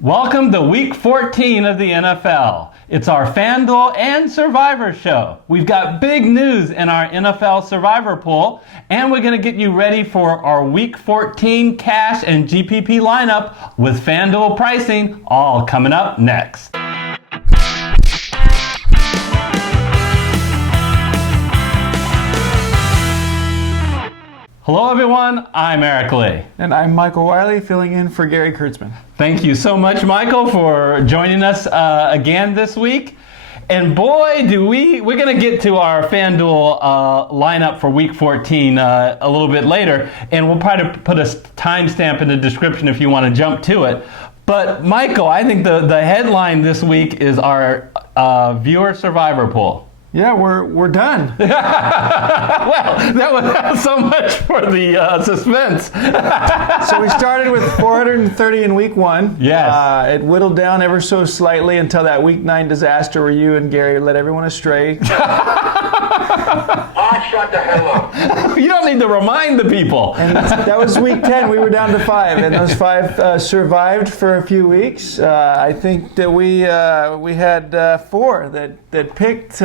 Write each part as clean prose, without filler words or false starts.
Welcome to Week 14 of the NFL. It's our FanDuel and Survivor show. We've got big news in our NFL Survivor pool, and we're going to get you ready for our Week 14 cash and GPP lineup with FanDuel pricing, all coming up next. Hello everyone, I'm Eric Lee. And I'm Michael Wiley, filling in for Gary Kurtzman. Thank you so much, Michael, for joining us again this week. And boy, we're going to get to our FanDuel lineup for Week 14 a little bit later, and we'll probably put a timestamp in the description if you want to jump to it. But Michael, I think the headline this week is our viewer survivor pool. Yeah, we're done. Well, that was so much for the suspense. So we started with 430 in week one. Yes. It whittled down ever so slightly until that week 9 disaster where you and Gary led everyone astray. Shut the hell up. You don't need to remind the people. And that was week 10. We were down to 5, and those 5 survived for a few weeks. I think that we had 4 that picked.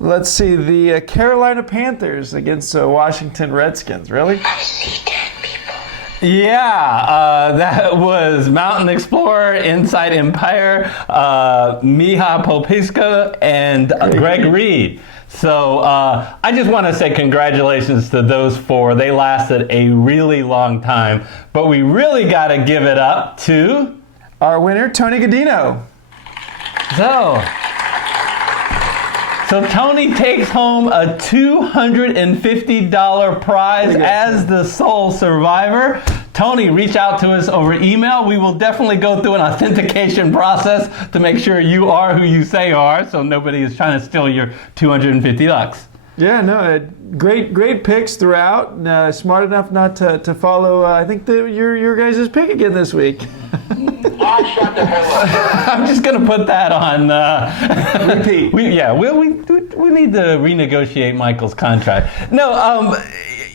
Let's see, the Carolina Panthers against the Washington Redskins. Really? I see dead people. Yeah, that was Mountain Explorer, Inside Empire, Miha Popiska, and Greg Reed. So I just want to say congratulations to those 4. They lasted a really long time. But we really got to give it up to our winner, Tony Godino. So Tony takes home a $250 prize as the sole survivor. Tony, reach out to us over email. We will definitely go through an authentication process to make sure you are who you say you are, so nobody is trying to steal your $250. Yeah, no, great picks throughout. Smart enough not to follow, I think, your guys' pick again this week. Shut the hell up. I'm just going to put that on repeat. We need to renegotiate Michael's contract. No,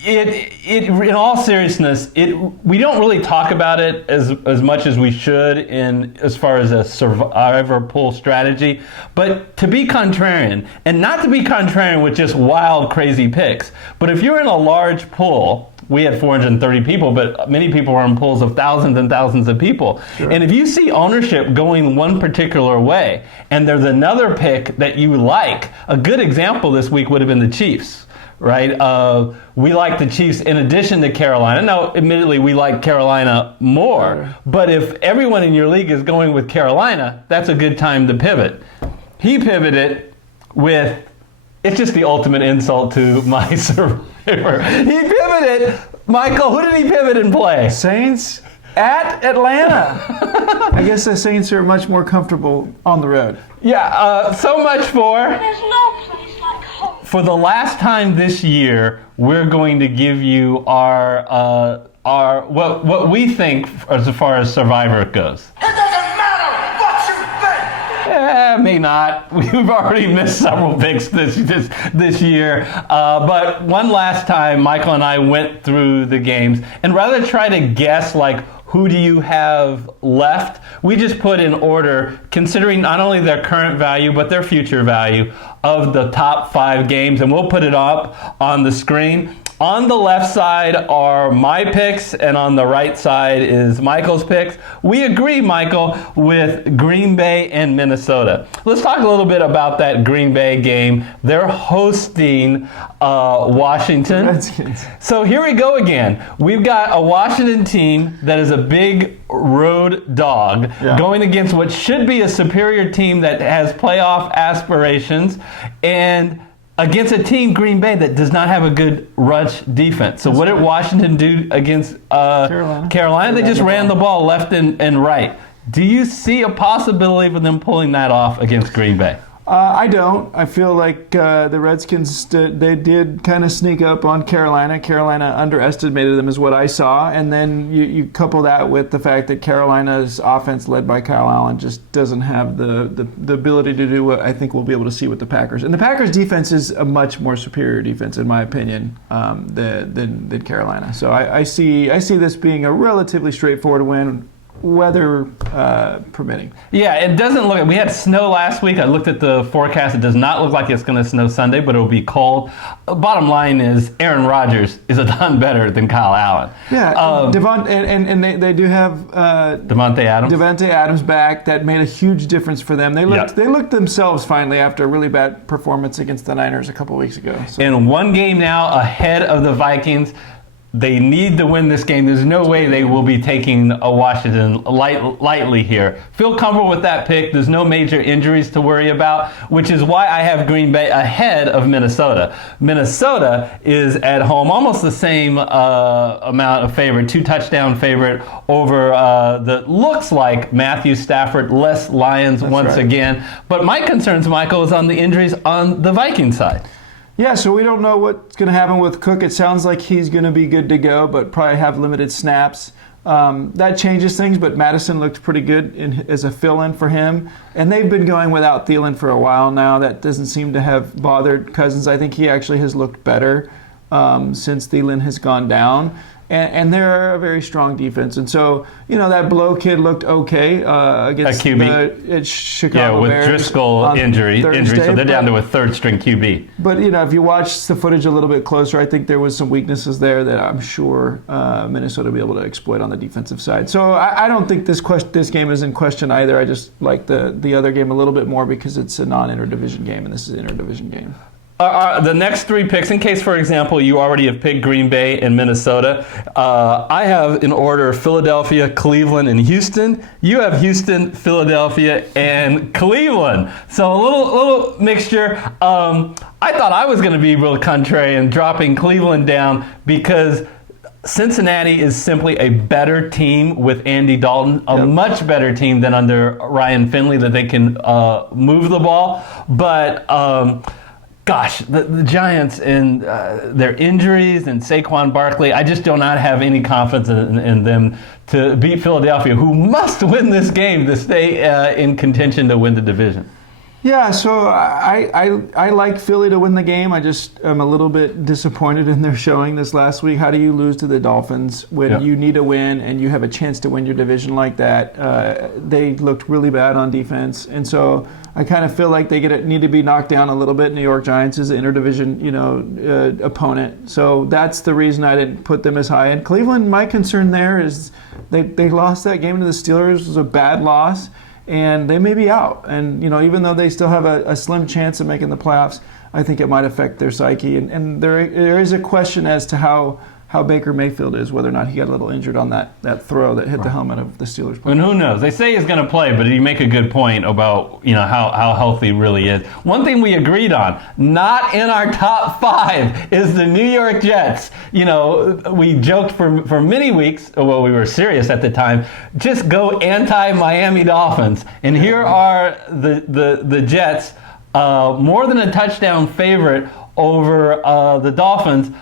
in all seriousness, we don't really talk about it as much as we should as far as a survivor pool strategy. But to be contrarian, and not to be contrarian with just wild, crazy picks, but if you're in a large pool, we had 430 people, but many people are in pools of thousands and thousands of people. Sure. And if you see ownership going one particular way, and there's another pick that you like, a good example this week would have been the Chiefs. Right? We like the Chiefs in addition to Carolina. Now, admittedly, we like Carolina more. Sure. But if everyone in your league is going with Carolina, that's a good time to pivot. He pivoted with, it's just the ultimate insult to my survivor. He pivoted. Michael, who did he pivot and play? Saints at Atlanta. I guess the Saints are much more comfortable on the road. Yeah, so much for... There's no place like home. For the last time this year, we're going to give you our what we think as far as Survivor goes. It doesn't matter what you think. May not. We've already missed several picks this year. But one last time, Michael and I went through the games, and rather than try to guess like who do you have left, we just put in order, considering not only their current value, but their future value of the top 5 games. And we'll put it up on the screen. On the left side are my picks, and on the right side is Michael's picks. We agree, Michael, with Green Bay and Minnesota. Let's talk a little bit about that Green Bay game. They're hosting Washington. Redskins. So here we go again. We've got a Washington team that is a big road dog going against what should be a superior team that has playoff aspirations, and against a team, Green Bay, that does not have a good rush defense. So what did Washington do against Carolina? They just ran the ball left and right. Do you see a possibility for them pulling that off against Green Bay? I don't. I feel like the Redskins, they did kind of sneak up on Carolina. Carolina underestimated them is what I saw. And then you couple that with the fact that Carolina's offense led by Kyle Allen just doesn't have the ability to do what I think we'll be able to see with the Packers. And the Packers defense is a much more superior defense, in my opinion, than Carolina. So I see this being a relatively straightforward win. weather permitting. Yeah, it doesn't look. We had snow last week. I looked at the forecast. It does not look like it's going to snow Sunday, but it'll be cold. Bottom line is Aaron Rodgers is a ton better than Kyle Allen. Yeah, and they do have Devontae Adams back. That made a huge difference for them. They looked themselves finally after a really bad performance against the Niners a couple weeks ago. So. In one game now ahead of the Vikings. They need to win this game. There's no way they will be taking a Washington lightly here. Feel comfortable with that pick. There's no major injuries to worry about, which is why I have Green Bay ahead of Minnesota. Minnesota is at home, almost the same amount of favorite, 2-touchdown favorite over the looks like Matthew Stafford, less Lions once again. But my concerns, Michael, is on the injuries on the Viking side. Yeah, so we don't know what's going to happen with Cook. It sounds like he's going to be good to go, but probably have limited snaps. That changes things, but Madison looked pretty good as a fill-in for him. And they've been going without Thielen for a while now. That doesn't seem to have bothered Cousins. I think he actually has looked better since Thielen has gone down. And they're a very strong defense. And so, that Blow kid looked okay against the Chicago with Bears. Driscoll injury, so they're down to a third-string QB. But, if you watch the footage a little bit closer, I think there was some weaknesses there that I'm sure Minnesota will be able to exploit on the defensive side. So I don't think this game is in question either. I just like the other game a little bit more because it's a non-interdivision game, and this is an interdivision game. The next three picks, in case, for example, you already have picked Green Bay and Minnesota, I have in order Philadelphia, Cleveland, and Houston. You have Houston, Philadelphia, and Cleveland. So a little mixture. I thought I was going to be real contrarian, dropping Cleveland down because Cincinnati is simply a better team with Andy Dalton, a much better team than under Ryan Finley that they can move the ball. But gosh, the Giants and their injuries and Saquon Barkley, I just do not have any confidence in them to beat Philadelphia, who must win this game to stay in contention to win the division. Yeah, so I like Philly to win the game. I just am a little bit disappointed in their showing this last week. How do you lose to the Dolphins when you need a win and you have a chance to win your division like that? They looked really bad on defense, and so I kind of feel like they need to be knocked down a little bit. New York Giants is an interdivision, opponent, so that's the reason I didn't put them as high. And Cleveland, my concern there is they lost that game to the Steelers. It was a bad loss. And they may be out. And, even though they still have a slim chance of making the playoffs, I think it might affect their psyche. And there is a question as to how Baker Mayfield is, whether or not he got a little injured on that throw that hit the helmet of the Steelers player. And who knows? They say he's going to play, but you make a good point about how healthy he really is. One thing we agreed on, not in our top 5, is the New York Jets. We joked for many weeks, well, we were serious at the time, just go anti-Miami Dolphins. And here are the Jets, more than a touchdown favorite over the Dolphins.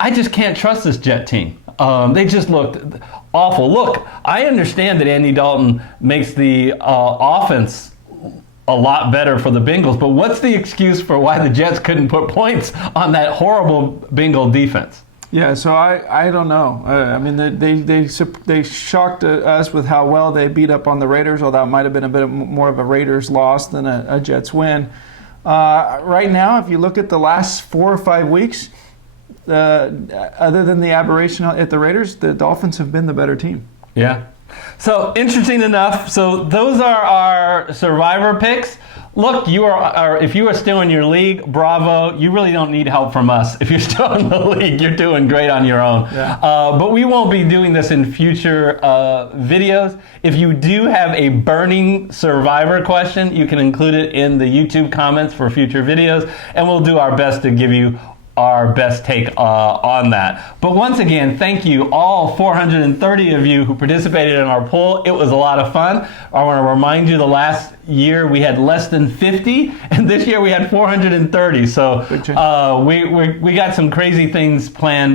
I just can't trust this Jet team. They just looked awful. Look, I understand that Andy Dalton makes the offense a lot better for the Bengals, but what's the excuse for why the Jets couldn't put points on that horrible Bengal defense? Yeah, so I don't know. I mean, they shocked us with how well they beat up on the Raiders, although it might have been a bit more of a Raiders loss than a Jets win. Right now, if you look at the last 4 or 5 weeks, other than the aberration at the Raiders, the Dolphins have been the better team. Yeah. So interesting enough. So those are our survivor picks. Look, if you are still in your league, bravo. You really don't need help from us. If you're still in the league, you're doing great on your own. Yeah. But we won't be doing this in future videos. If you do have a burning survivor question, you can include it in the YouTube comments for future videos, and we'll do our best to give you our best take on that. But once again, thank you all 430 of you who participated in our poll. It was a lot of fun. I want to remind you the last year we had less than 50, and this year we had 430. So we got some crazy things planned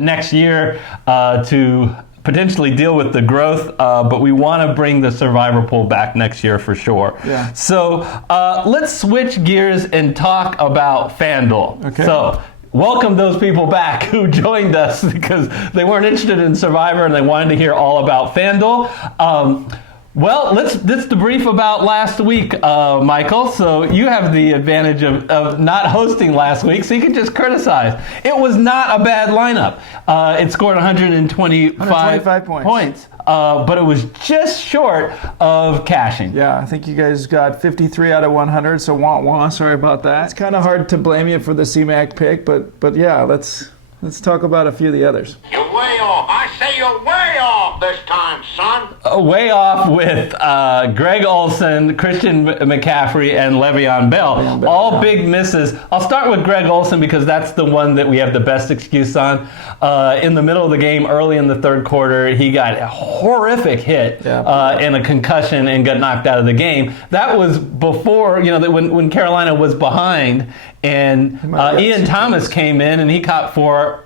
next year to potentially deal with the growth, but we want to bring the survivor pool back next year for sure. Yeah. So let's switch gears and talk about FanDuel. Okay. So welcome those people back who joined us because they weren't interested in Survivor and they wanted to hear all about FanDuel. Well, let's debrief about last week, Michael. So you have the advantage of not hosting last week, so you can just criticize. It was not a bad lineup. It scored 125 points. But it was just short of cashing. Yeah, I think you guys got 53 out of 100, so wah-wah, sorry about that. It's kind of hard to blame you for the C-Mac pick, but yeah, let's talk about a few of the others. You're way off. I say you're way off this time, son. Way off with Greg Olsen, Christian McCaffrey, and Le'Veon Bell. All big misses. I'll start with Greg Olsen because that's the one that we have the best excuse on. In the middle of the game, early in the third quarter, he got a horrific hit and a concussion and got knocked out of the game. That was before, when Carolina was behind, and Ian Thomas came in and he caught four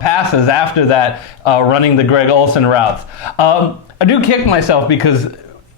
passes after that, running the Greg Olsen routes. I do kick myself because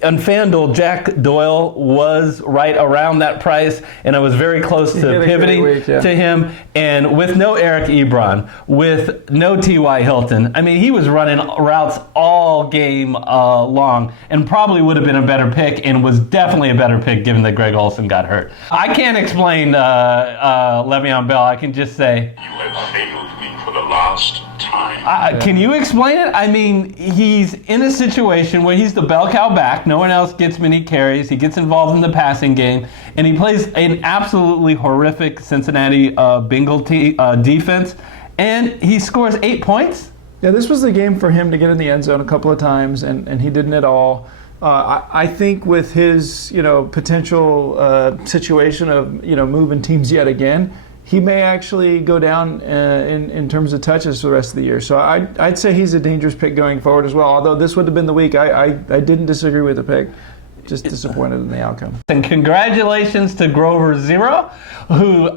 on FanDuel, Jack Doyle was right around that price, and I was very close to pivoting to him. And with no Eric Ebron, with no T.Y. Hilton, I mean, he was running routes all game long and probably would have been a better pick and was definitely a better pick given that Greg Olsen got hurt. I can't explain Le'Veon Bell. I can just say... You have failed me for the last time. Can you explain it? I mean, he's in a situation where he's the bell cow back. No one else gets many carries. He gets involved in the passing game, and he plays an absolutely horrific Cincinnati Bengal defense, and he scores 8 points. Yeah, this was the game for him to get in the end zone a couple of times, and he didn't at all. I think with his potential situation of moving teams yet again, he may actually go down in terms of touches for the rest of the year. So I'd say he's a dangerous pick going forward as well. Although this would have been the week, I didn't disagree with the pick. Just disappointed in the outcome. And congratulations to Grover Zero, who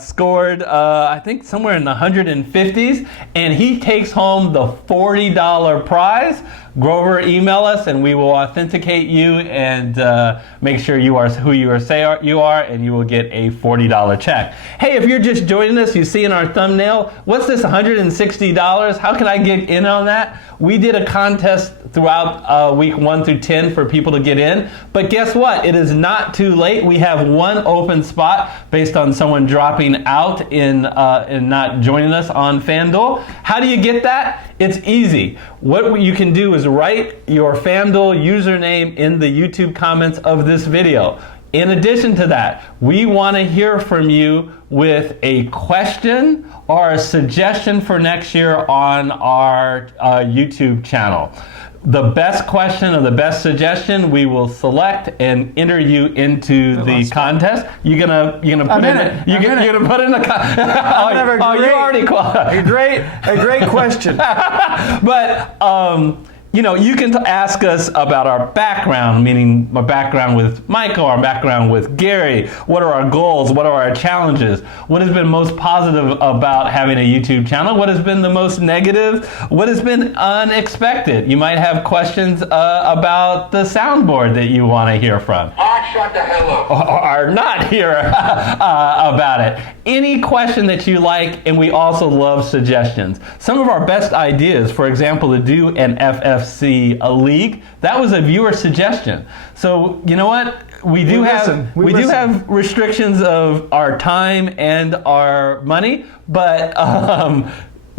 scored, I think, somewhere in the 150s, and he takes home the $40 prize. Grover, email us, and we will authenticate you and make sure you are who you say you are, and you will get a $40 check. Hey, if you're just joining us, you see in our thumbnail, what's this, $160? How can I get in on that? We did a contest throughout week 1 through 10 for people to get in, but guess what? It is not too late. We have one open spot based on someone dropping out in not joining us on FanDuel. How do you get that? It's easy. What you can do is write your FanDuel username in the YouTube comments of this video. In addition to that, we want to hear from you with a question or a suggestion for next year on our YouTube channel. The best question or the best suggestion we will select and enter you into the contest. You're gonna put in the contest. You already qualified. A great question. But you can ask us about our background, meaning our background with Michael, our background with Gary. What are our goals? What are our challenges? What has been most positive about having a YouTube channel? What has been the most negative? What has been unexpected? You might have questions about the soundboard that you want to hear from. Shut the hell up. Or not hear about it. Any question that you like, and we also love suggestions. Some of our best ideas, for example, to do an FFC league, that was a viewer suggestion. So you know what? We do have restrictions of our time and our money, but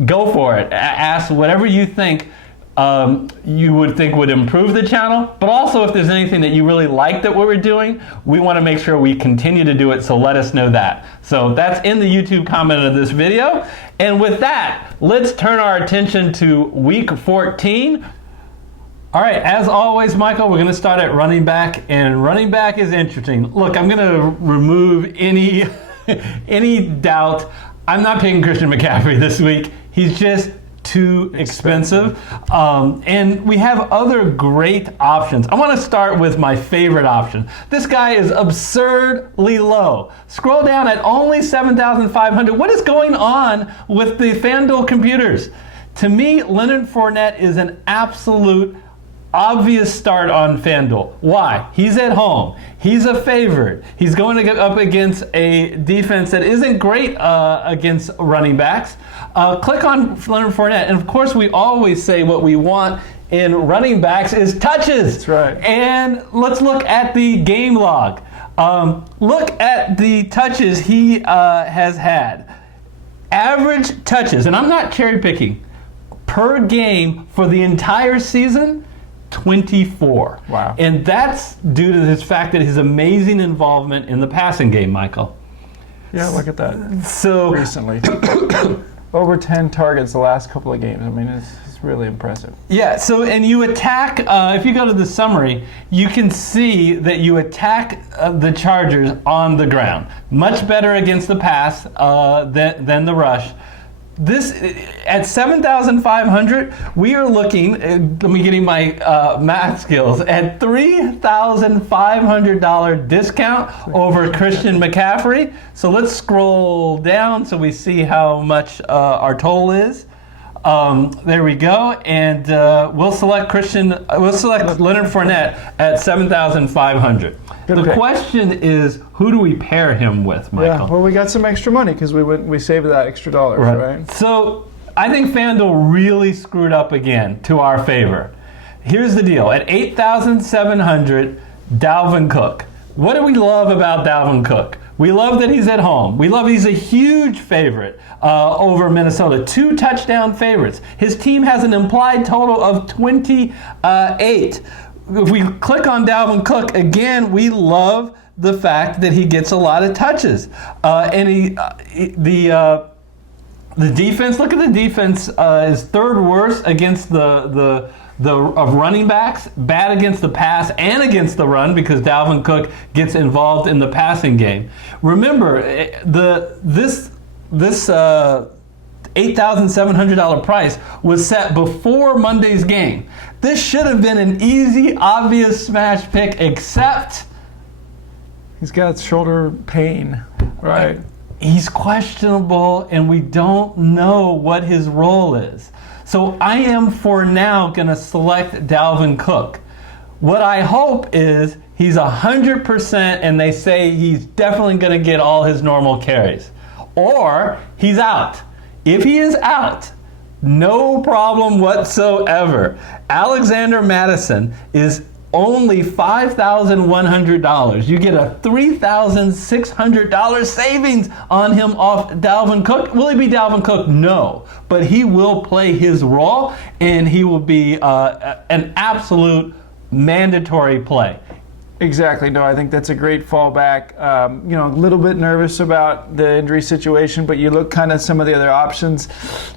go for it. Ask whatever you think you would think would improve the channel, but also if there's anything that you really like that what we're doing, we want to make sure we continue to do it, so let us know that. So that's in the YouTube comment of this video. And with that, let's turn our attention to week 14. All right, as always, Michael, we're going to start at running back, and running back is interesting. Look, I'm going to remove any doubt. I'm not picking Christian McCaffrey this week. He's just too expensive. And we have other great options. I want to start with my favorite option. This guy is absurdly low. Scroll down at only 7,500. What is going on with the FanDuel computers? To me, Leonard Fournette is an absolute obvious start on FanDuel. Why? He's at home. He's a favorite. He's going to get up against a defense that isn't great against running backs. Click on Leonard Fournette. And of course, we always say what we want in running backs is touches. That's right. And let's look at the game log. Look at the touches he has had. Average touches, and I'm not cherry picking, per game for the entire season, 24. Wow. And that's due to this fact that his amazing involvement in the passing game, Michael. Yeah, look at that. So Recently. Over 10 targets the last couple of games. I mean, it's really impressive. yeah, so and you attack, if you go to the summary, you can see that you attack the Chargers on the ground. Much better against the pass than the rush. This at 7,500, we are looking. Let me get in my math skills at $3,500 discount over Christian McCaffrey. So let's scroll down so we see how much our total is. There we go, and we'll select Leonard Fournette at 7,500. The pick. question is, who do we pair him with, Michael? Yeah, well, we got some extra money because we saved that extra $, right? So I think FanDuel really screwed up again to our favor. Here's the deal. At 8,700, Dalvin Cook. What do we love about Dalvin Cook? We love that he's at home. We love he's a huge favorite over Minnesota. 2 touchdown favorites. His team has an implied total of 28. If we click on Dalvin Cook, again, we love the fact that he gets a lot of touches. And the defense, look at the defense, is third worst against the running backs, bad against the pass and against the run because Dalvin Cook gets involved in the passing game. Remember, this $8,700 price was set before Monday's game. This should have been an easy, obvious smash pick, except He's got shoulder pain, right? he's questionable and we don't know what his role is. So I am for now going to select Dalvin Cook. What I hope is he's 100% and they say he's definitely going to get all his normal carries. Or he's out. If he is out, no problem whatsoever. Alexander Madison is only $5,100. You get a $3,600 savings on him off Dalvin Cook. Will he be Dalvin Cook? No. But he will play his role, and he will be an absolute mandatory play. Exactly. No, I think that's a great fallback. A little bit nervous about the injury situation, but you look kind of some of the other options.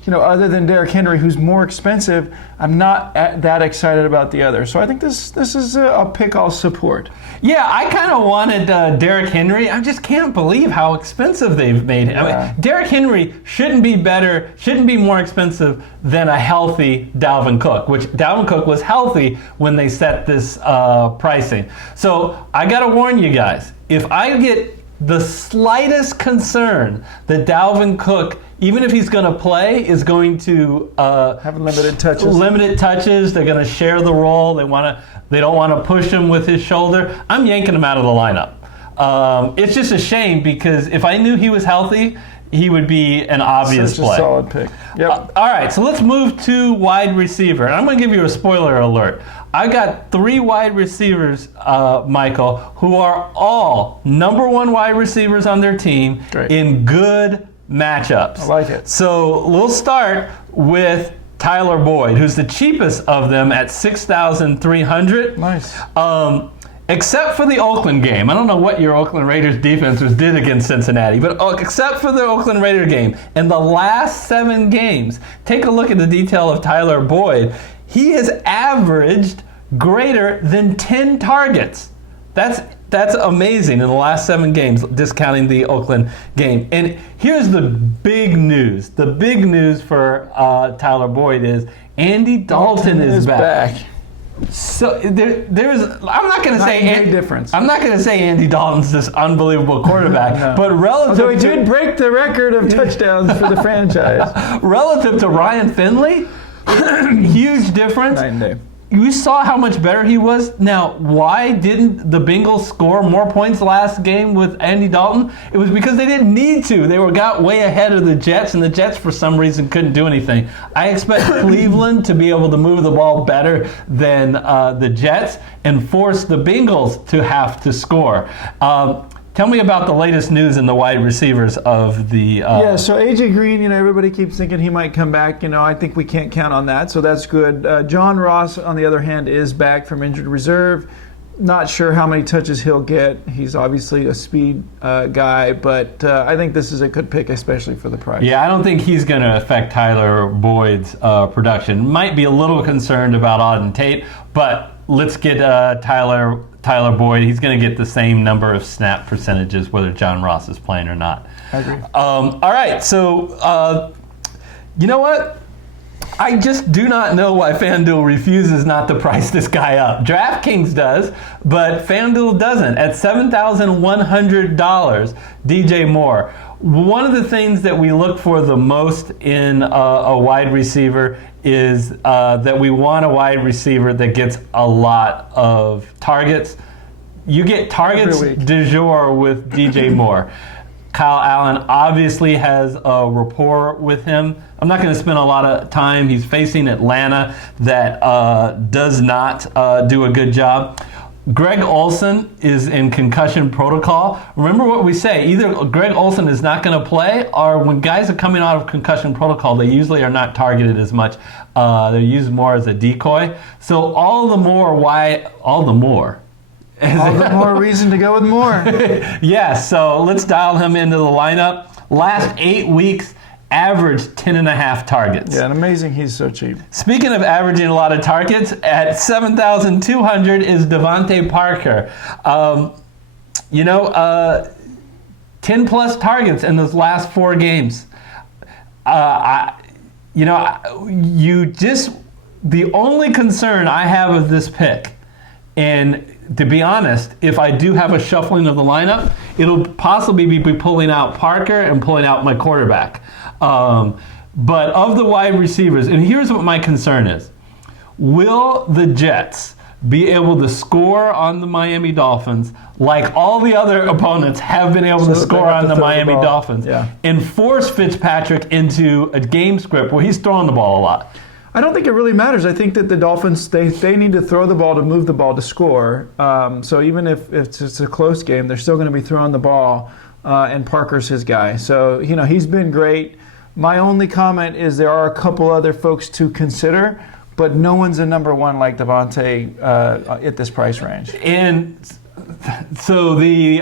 Other than Derrick Henry, who's more expensive, I'm not that excited about the other. So I think this is a pick I'll support. Yeah, I kind of wanted Derrick Henry. I just can't believe how expensive they've made him. Yeah. I mean, Derrick Henry shouldn't be more expensive than a healthy Dalvin Cook, which Dalvin Cook was healthy when they set this pricing. So I got to warn you guys, if I get the slightest concern that Dalvin Cook, even if he's going to play, is going to have limited touches. They're going to share the role. They don't want to push him with his shoulder. I'm yanking him out of the lineup. It's just a shame because if I knew he was healthy, he would be an obvious Such play. a solid pick. Yep. All right, so let's move to wide receiver. And I'm going to give you a spoiler alert. I got 3 wide receivers, Michael, who are all number 1 wide receivers on their team. Great. In good matchups. I like it. So we'll start with Tyler Boyd, who's the cheapest of them at $6,300. Nice. Except for the Oakland game. I don't know what your Oakland Raiders defenses did against Cincinnati, but except for the Oakland Raider game, in the last 7 games, take a look at the detail of Tyler Boyd. He has averaged greater than 10 targets. That's amazing in the last 7 games, discounting the Oakland game. And here's the big news. The big news for Tyler Boyd is Andy Dalton is back. So there's. I'm not going to say big difference. I'm not going to say Andy Dalton's this unbelievable quarterback, No. but relative Although he to did break the record of touchdowns for the franchise. relative to Ryan Finley, huge difference. Night and day. you saw how much better he was. Now, why didn't the Bengals score more points last game with Andy Dalton? It was because they didn't need to. They got way ahead of the Jets, and the Jets, for some reason, couldn't do anything. I expect Cleveland to be able to move the ball better than the Jets and force the Bengals to have to score. Tell me about the latest news in the wide receivers of the... So A.J. Green, everybody keeps thinking he might come back. I think we can't count on that, so that's good. John Ross, on the other hand, is back from injured reserve. Not sure how many touches he'll get. He's obviously a speed guy, but I think this is a good pick, especially for the price. Yeah, I don't think he's going to affect Tyler Boyd's production. Might be a little concerned about Auden Tate, but let's get Tyler Boyd. He's going to get the same number of snap percentages whether John Ross is playing or not. I agree. All right, so you know what? I just do not know why FanDuel refuses not to price this guy up. DraftKings does, but FanDuel doesn't. At $7,100, DJ Moore. One of the things that we look for the most in a wide receiver is that we want a wide receiver that gets a lot of targets. You get targets du jour with DJ Moore. Kyle Allen obviously has a rapport with him. I'm not going to spend a lot of time. He's facing Atlanta that does not do a good job. Greg Olsen is in concussion protocol. Remember what we say, either Greg Olsen is not going to play, or when guys are coming out of concussion protocol, they usually are not targeted as much. They're used more as a decoy. So all the more reason to go with Moore. Yeah, so let's dial him into the lineup. Last 8 weeks, averaged 10.5 targets. Yeah, and amazing he's so cheap. Speaking of averaging a lot of targets, at 7,200 is Devontae Parker. 10 plus targets in those last 4 games. The only concern I have of this pick, and to be honest, if I do have a shuffling of the lineup, it'll possibly be pulling out Parker and pulling out my quarterback. But of the wide receivers, and here's what my concern is. Will the Jets be able to score on the Miami Dolphins like all the other opponents have been able to score on the Miami Dolphins and force Fitzpatrick into a game script where he's throwing the ball a lot? I don't think it really matters. I think that the Dolphins, they need to throw the ball to move the ball to score. So even if it's a close game, they're still going to be throwing the ball, and Parker's his guy. So, he's been great. My only comment is there are a couple other folks to consider, but no one's a number one like Devontae at this price range. And so the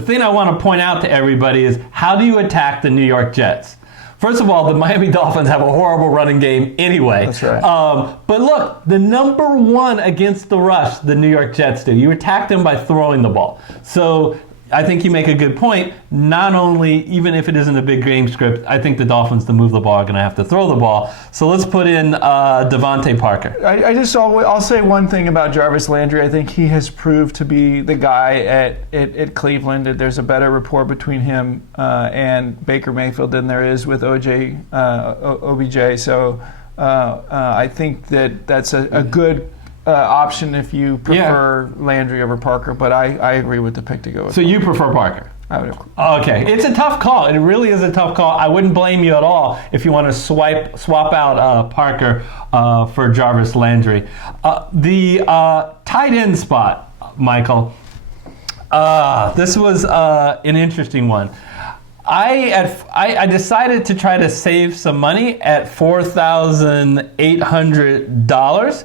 thing I want to point out to everybody is, how do you attack the New York Jets? First of all, the Miami Dolphins have a horrible running game anyway. That's right. But look, the number one against the rush, the New York Jets do. You attack them by throwing the ball. So I think you make a good point. Not only, even if it isn't a big game script, I think the Dolphins, to move the ball, are going to have to throw the ball. So let's put in Devontae Parker. I'll say one thing about Jarvis Landry. I think he has proved to be the guy at Cleveland. There's a better rapport between him and Baker Mayfield than there is with OBJ. So I think that's a good option if you prefer Landry over Parker, but I agree with the pick to go with. So you prefer Parker? I would. Okay, it's a tough call. It really is a tough call. I wouldn't blame you at all if you want to swap out Parker for Jarvis Landry. The tight end spot, Michael. This was an interesting one. I decided to try to save some money at $4,800.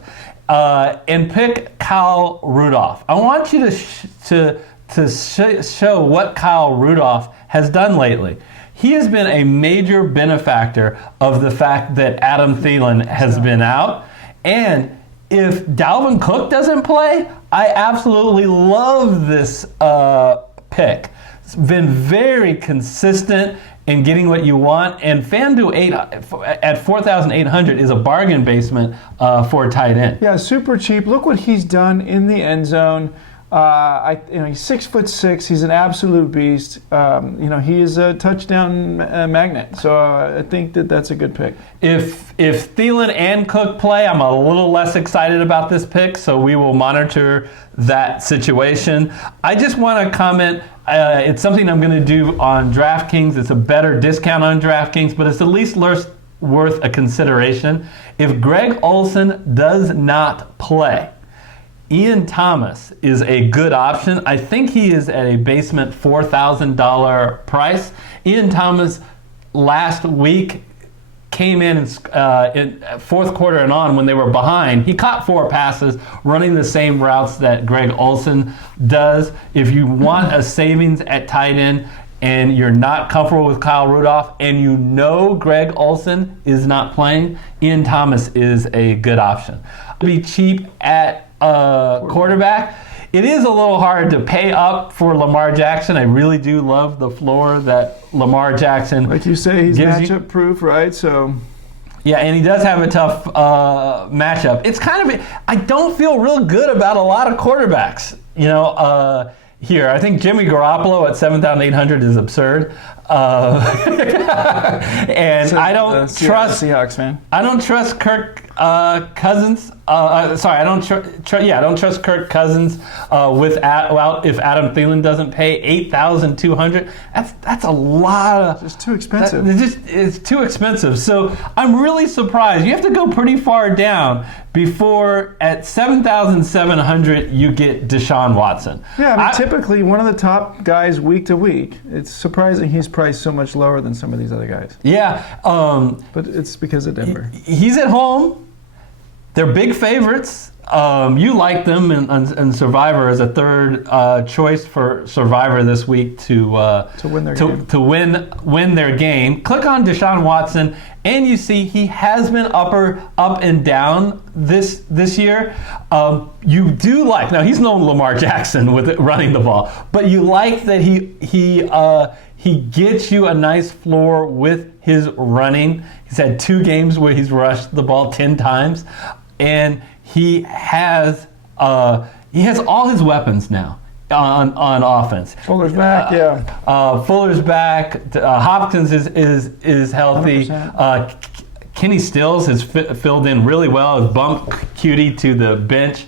And pick Kyle Rudolph. I want you to show what Kyle Rudolph has done lately. He has been a major benefactor of the fact that Adam Thielen has been out. And if Dalvin Cook doesn't play, I absolutely love this pick. It's been very consistent in getting what you want, and FanDuel at $4,800 is a bargain basement for a tight end. Yeah, super cheap. Look what he's done in the end zone. He's 6'6". He's an absolute beast. He is a touchdown magnet. So I think that's a good pick. If Thielen and Cook play, I'm a little less excited about this pick. So we will monitor that situation. I just want to comment. It's something I'm going to do on DraftKings. It's a better discount on DraftKings, but it's at least worth a consideration. If Greg Olsen does not play, Ian Thomas is a good option. I think he is at a basement $4,000 price. Ian Thomas last week came in fourth quarter and on when they were behind. He caught 4 passes running the same routes that Greg Olsen does. If you want a savings at tight end and you're not comfortable with Kyle Rudolph and you know Greg Olsen is not playing, Ian Thomas is a good option. Be cheap at quarterback. It is a little hard to pay up for Lamar Jackson. I really do love the floor that Lamar Jackson, like you say, he's matchup proof, right? So yeah, and he does have a tough matchup. It's kind of, I don't feel real good about a lot of quarterbacks, here. I think Jimmy Garoppolo at 7,800 is absurd. And I don't trust Seahawks fan. I don't trust Kirk Cousins. I don't trust Kirk Cousins if Adam Thielen doesn't pay 8,200. That's a lot of. It's too expensive. It's too expensive. So I'm really surprised. You have to go pretty far down before at 7,700 you get Deshaun Watson. Yeah, typically one of the top guys week to week. It's surprising he's priced so much lower than some of these other guys. Yeah, but it's because of Denver. He's at home. They're big favorites. You like them in Survivor as a third choice for Survivor this week to win their game. To win their game. Click on Deshaun Watson, and you see he has been up and down this year. You do like, now he's no Lamar Jackson with it, running the ball, but you like that he gets you a nice floor with his running. He's had 2 games where he's rushed the ball 10 times, and he has all his weapons now on offense. Fuller's back, Fuller's back. Hopkins is healthy. 100%. Kenny Stills has filled in really well. Has bumped Cutie to the bench.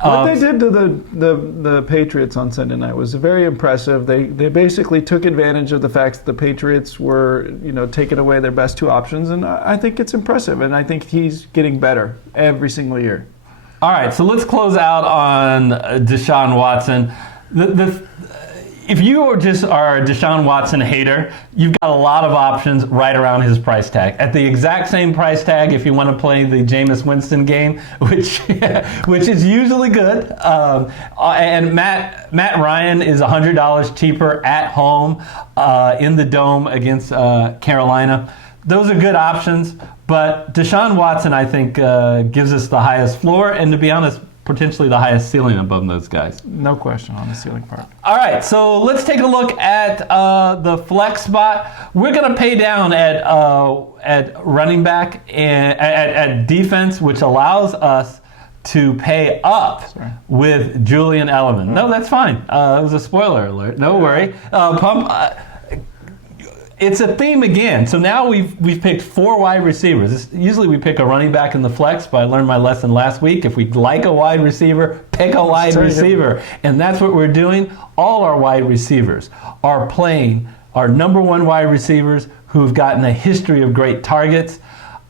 What they did to the Patriots on Sunday night was very impressive. They basically took advantage of the fact that the Patriots were, taking away their best 2 options, and I think it's impressive. And I think he's getting better every single year. All right, so let's close out on Deshaun Watson. If you are a Deshaun Watson hater, you've got a lot of options right around his price tag. At the exact same price tag, if you want to play the Jameis Winston game, which is usually good. And Matt Ryan is $100 cheaper at home in the Dome against Carolina. Those are good options, but Deshaun Watson, I think, gives us the highest floor, and to be honest, potentially the highest ceiling above those guys. No question on the ceiling part. All right, so let's take a look at the flex spot. We're going to pay down at running back and at defense, which allows us to pay up with Julian Edelman. No, that's fine. It was a spoiler alert. No worry. It's a theme again. So now we've picked 4 wide receivers. Usually we pick a running back in the flex, but I learned my lesson last week. If we like a wide receiver, pick a wide receiver. And that's what we're doing. All our wide receivers are playing our number 1 wide receivers who've gotten a history of great targets.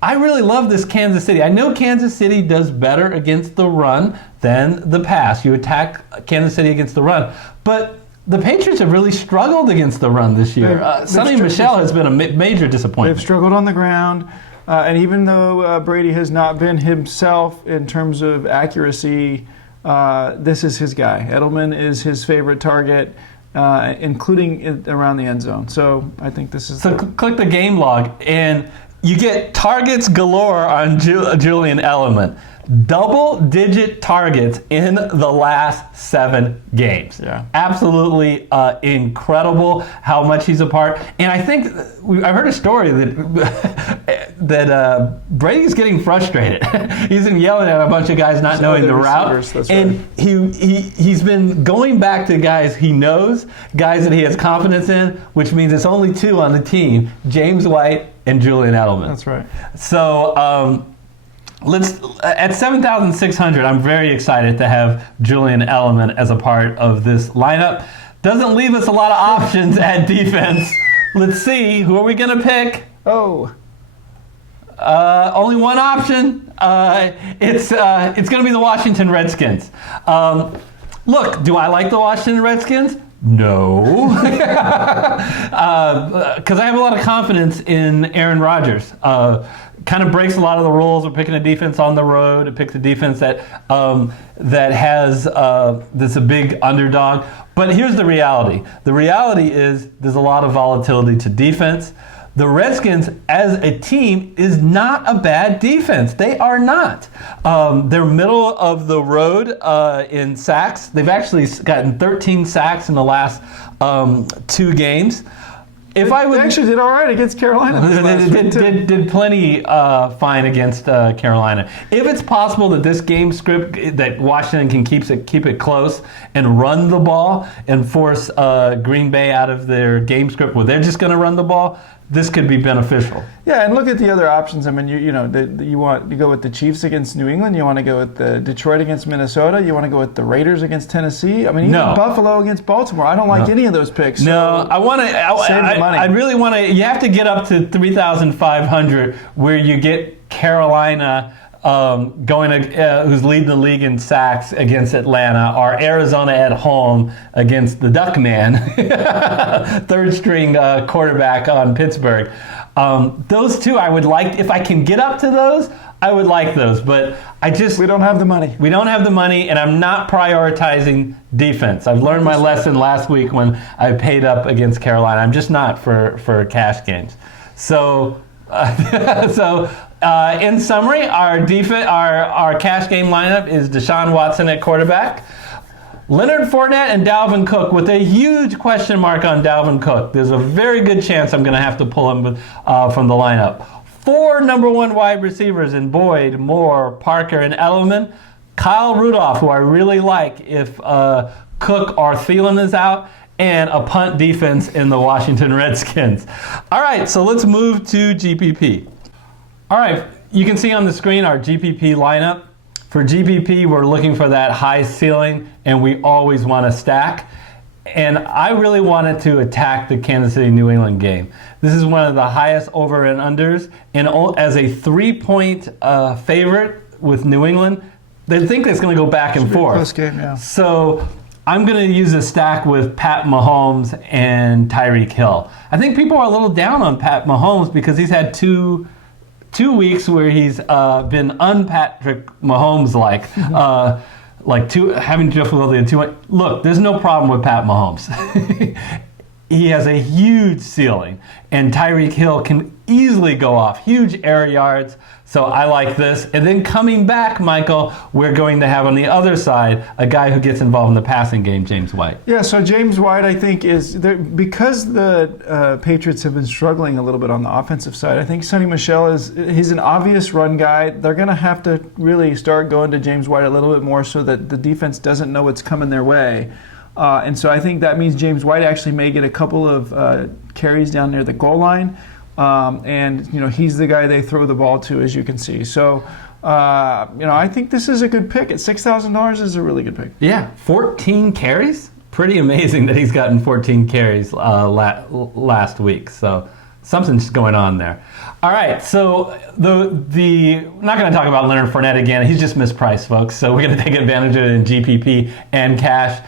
I really love this Kansas City. I know Kansas City does better against the run than the pass. You attack Kansas City against the run. But the Patriots have really struggled against the run this year. Sonny Michel has been a major disappointment. They've struggled on the ground, and even though Brady has not been himself in terms of accuracy, this is his guy. Edelman is his favorite target, including around the end zone. So I think this is. So click the game log, and you get targets galore on Julian Edelman. double-digit targets in the last 7 games. Yeah. Absolutely incredible how much he's a part. And I think I've heard a story that that Brady's getting frustrated. He's been yelling at a bunch of guys not knowing the route, and he's been going back to guys he knows, guys that he has confidence in, which means it's only 2 on the team: James White and Julian Edelman. That's right. So. Let's at 7,600. I'm very excited to have Julian Edelman as a part of this lineup. Doesn't leave us a lot of options at defense. Let's see, who are we going to pick? Oh, only one option. It's going to be the Washington Redskins. Look, do I like the Washington Redskins? No, because I have a lot of confidence in Aaron Rodgers. Kind of breaks a lot of the rules. We're picking a defense on the road. It picks a defense that has that's a big underdog. But here's the reality. The reality is there's a lot of volatility to defense. The Redskins, as a team, is not a bad defense. They are not. They're middle of the road in sacks. They've actually gotten 13 sacks in the last 2 games. If I would, they actually did all right against Carolina. They did plenty fine against Carolina. If it's possible that this game script, that Washington can keep it close and run the ball and force Green Bay out of their game script where they're just going to run the ball, this could be beneficial. Yeah, and look at the other options. I mean, you want to go with the Chiefs against New England. You want to go with the Detroit against Minnesota. You want to go with the Raiders against Tennessee. I mean, even Buffalo against Baltimore. I don't like any of those picks. No, I want to save the money. I really want to. You have to get up to 3,500 where you get Carolina who's leading the league in sacks against Atlanta, or Arizona at home against the Duckman, third string quarterback on Pittsburgh. Those 2 I would like. If I can get up to those, I would like those. But we don't have the money. We don't have the money, and I'm not prioritizing defense. I've learned my lesson last week when I paid up against Carolina. I'm just not for cash games. So. In summary, our cash game lineup is Deshaun Watson at quarterback, Leonard Fournette and Dalvin Cook, with a huge question mark on Dalvin Cook. There's a very good chance I'm going to have to pull him from the lineup. 4 number 1 wide receivers in Boyd, Moore, Parker, and Edelman. Kyle Rudolph, who I really like if Cook or Thielen is out, and a punt defense in the Washington Redskins. All right, so let's move to GPP. All right, you can see on the screen our GPP lineup. For GPP, we're looking for that high ceiling, and we always want to stack. And I really wanted to attack the Kansas City-New England game. This is one of the highest over and unders, and as a 3-point favorite with New England, they think it's going to go back and forth. Close game, yeah. So I'm going to use a stack with Pat Mahomes and Tyreek Hill. I think people are a little down on Pat Mahomes because he's had two weeks where he's been un-Patrick Mahomes-like, having difficulty in 2. Look, there's no problem with Pat Mahomes. He has a huge ceiling, and Tyreek Hill can easily go off huge air yards. So I like this. And then coming back, Michael, we're going to have on the other side a guy who gets involved in the passing game, James White. Yeah, so James White, I think, is there, because the Patriots have been struggling a little bit on the offensive side. I think Sonny Michel he's an obvious run guy. They're going to have to really start going to James White a little bit more so that the defense doesn't know what's coming their way. And so I think that means James White actually may get a couple of carries down near the goal line. And he's the guy they throw the ball to, as you can see. So, I think this is a good pick. At $6,000 is a really good pick. Yeah, 14 carries. Pretty amazing that he's gotten 14 carries last week. So something's going on there. All right, so I'm not going to talk about Leonard Fournette again. He's just mispriced, folks. So we're going to take advantage of it in GPP and cash.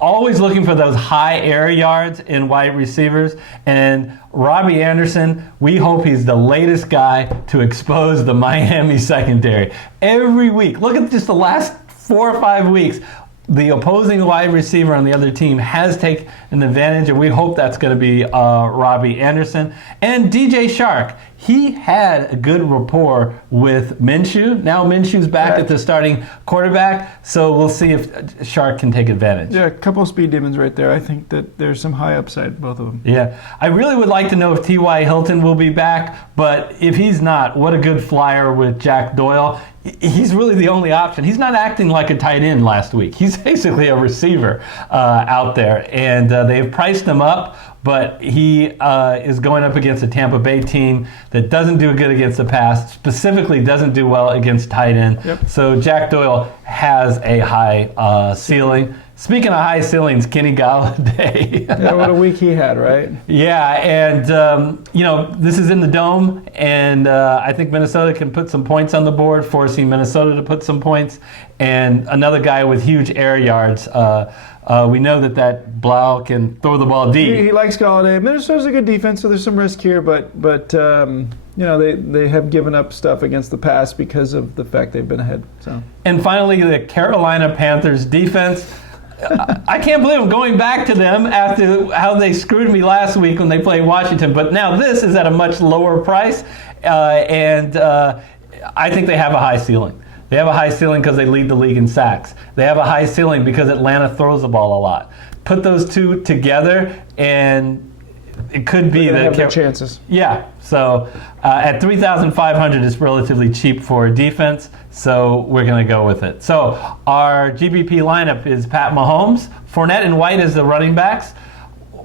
Always looking for those high air yards in wide receivers. And Robbie Anderson, we hope he's the latest guy to expose the Miami secondary. Every week, look at just the last 4 or 5 weeks, the opposing wide receiver on the other team has taken an advantage, and we hope that's going to be Robbie Anderson. And DJ Shark, he had a good rapport with Minshew. Now Minshew's back at the starting quarterback, so we'll see if Shark can take advantage. Yeah, a couple of speed demons right there. I think that there's some high upside, both of them. Yeah, I really would like to know if T.Y. Hilton will be back, but if he's not, what a good flyer with Jack Doyle. He's really the only option. He's not acting like a tight end last week. He's basically a receiver out there, and they've priced him up, but he is going up against a Tampa Bay team that doesn't do good against the pass, specifically doesn't do well against tight end. Yep. So Jack Doyle has a high ceiling. Speaking of high ceilings, Kenny Galladay. Yeah, what a week he had, right? Yeah, and this is in the Dome, and I think Minnesota can put some points on the board, forcing Minnesota to put some points. And another guy with huge air yards. We know that Blau can throw the ball deep. He likes Galladay. Minnesota's a good defense, so there's some risk here, but they have given up stuff against the pass because of the fact they've been ahead. So. And finally, the Carolina Panthers defense. I can't believe I'm going back to them after how they screwed me last week when they played Washington. But now this is at a much lower price, and I think they have a high ceiling. They have a high ceiling because they lead the league in sacks. They have a high ceiling because Atlanta throws the ball a lot. Put those two together, and it could be that have chances. Yeah. So at $3,500, it's relatively cheap for defense. So we're going to go with it. So our GPP lineup is Pat Mahomes, Fournette and White as the running backs.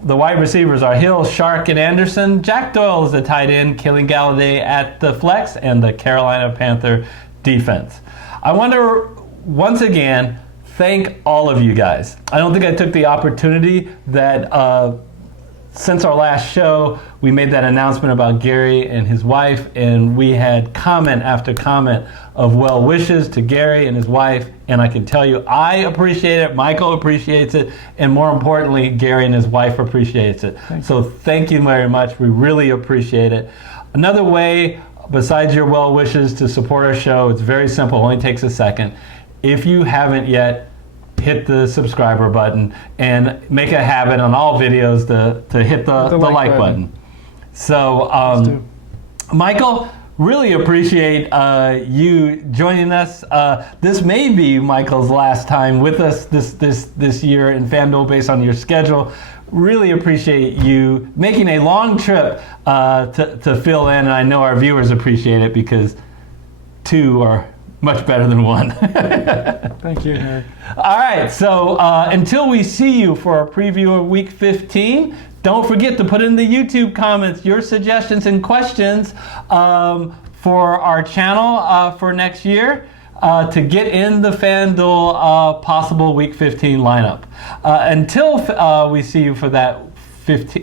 The wide receivers are Hill, Shark, and Anderson. Jack Doyle is the tight end, Kenny Galladay at the flex, and the Carolina Panther defense. I want to once again thank all of you guys. I don't think I took the opportunity that since our last show, we made that announcement about Gary and his wife, and we had comment after comment of well wishes to Gary and his wife, and I can tell you I appreciate it, Michael appreciates it, and more importantly, Gary and his wife appreciates it. So thank you very much. We really appreciate it. Another way, besides your well wishes, to support our show, it's very simple, only takes a second. If you haven't yet, hit the subscriber button and make a habit on all videos to hit the like button. So, Michael, really appreciate you joining us. This may be Michael's last time with us this year in FanDuel based on your schedule. Really appreciate you making a long trip to fill in, and I know our viewers appreciate it because two are much better than one. Thank you, Eric. All right, so until we see you for a preview of Week 15, don't forget to put in the YouTube comments your suggestions and questions for our channel for next year to get in the FanDuel possible Week 15 lineup. Until we see you for that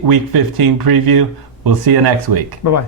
Week 15 preview, we'll see you next week. Bye-bye.